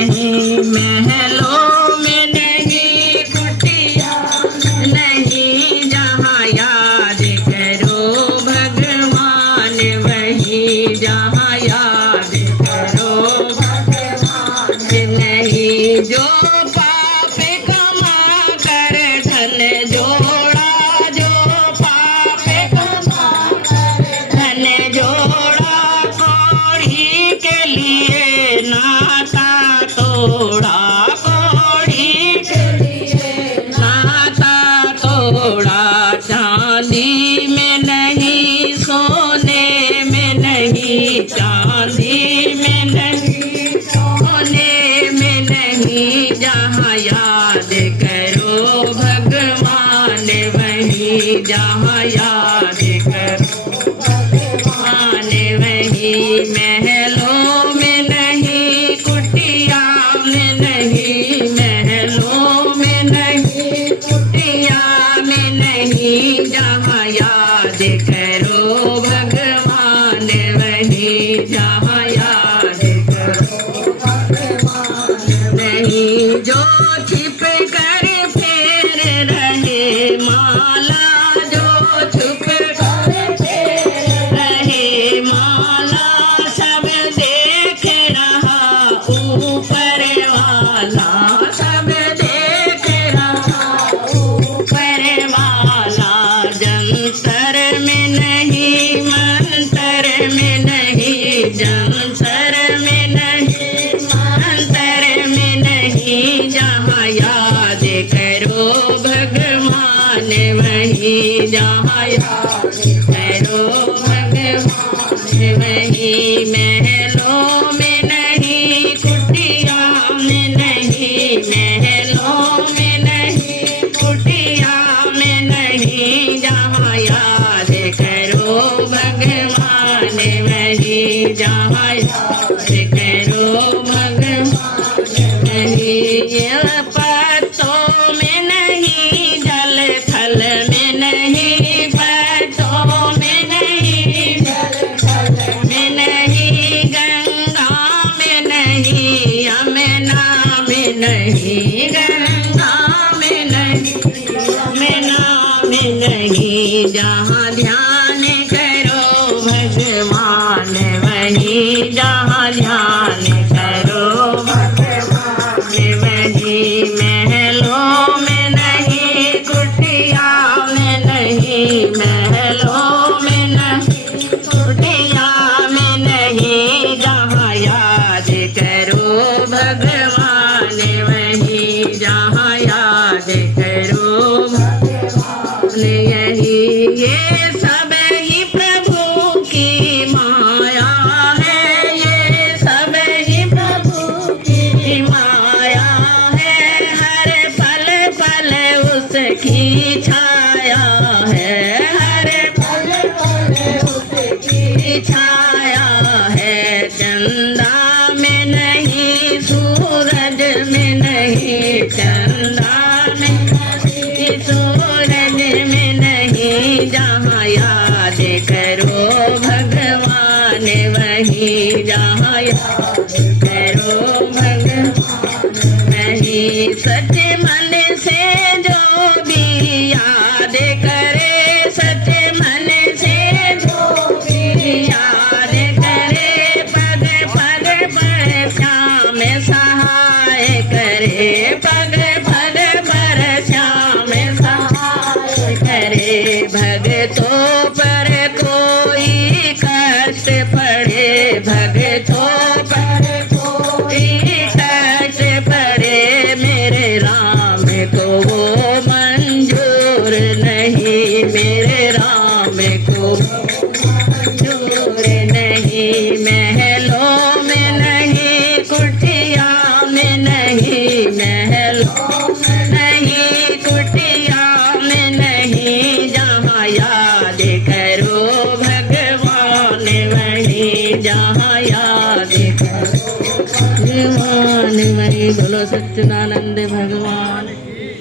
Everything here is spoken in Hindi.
नहीं, महलों में नहीं, कुटिया नहीं, जहाँ याद करो भगवान वही, जहाँ याद करो भगवान नहीं। जो पाप कमा कर धन जोड़ा, जो पाप कमा कर धन जोड़ा, कौड़ी के लिए नाता तोड़ा, कौड़ी के लिए नाता तोड़ा। चांदी में नहीं, सोने में नहीं, चांदी में नहीं, सोने में नहीं, जहाँ याद करो भगवान वही, जहाँ याद करो भगवान वही। महलों में नहीं, कुटिया में नहीं, महलों में नहीं, कुटिया में नहीं, जहाँ याद करो भगवान वही, जहाँ याद करो भगवान नहीं। जो छिप कर फेर रहे माला, जो छुप कर फेर रहे माला, सब देख रहा ऊपर वाला, सब देख रहा ऊपर वाला। जंतर में नहीं, मंतर में नहीं, जंतर में नहीं, मंतर में नहीं, जहाँ याद करो भगवान वही, जहाँ याद करो भगवान वही। महलों में नहीं, कुटिया में नहीं, महलों में नहीं, कुटिया में नहीं, जहाँ याद करो भगवान वही, जहाँ याद करो भगवान वही। ये पत्तों में नहीं, जल थल में नहीं, पत्तों में नहीं, जल थल में नहीं, गंगा में नहीं, यमुना में नहीं, गंगा में नहीं, यमुना में नहीं, जहाँ ध्यान करो भगवान वही, जहाँ ध्यान करो भगवान वही। महलों में नहीं, कुटिया में नहीं, महलों में नहीं, कुटिया में नहीं, जहाँ याद करो भगवान वही, जहाँ याद करो भगवान यही। ये सब ही प्रभु की माया है, ये सब ही प्रभु की माया है, हर पल पल उसकी छाया है, हर पल पल उसकी छाया है। चंदा में नहीं, सूरज में नहीं, चंदा में नहीं, सूरज में नहीं, जहाँ याद करो भगवान वही, जहाँ याद करो भगवान वही। सच मन से जो भी याद करे, सच मन से जो भी याद करे, पग पग पर श्याम सहाय करे, पग पग पर श्याम सहाय करे। भगतों पर कोई कष्ट पड़े, भगतों पर कोई कष्ट पड़े, मेरे राम को वो मंजूर नहीं, मेरे राम को मंजूर नहीं। महलों में नहीं, कुटिया में नहीं, महलों में नहीं, कुटिया में नहीं, जहाँ याद करो भगवान वही, जहाँ याद करो भगवान वही। बोलो सच्चिदानंद भगवान।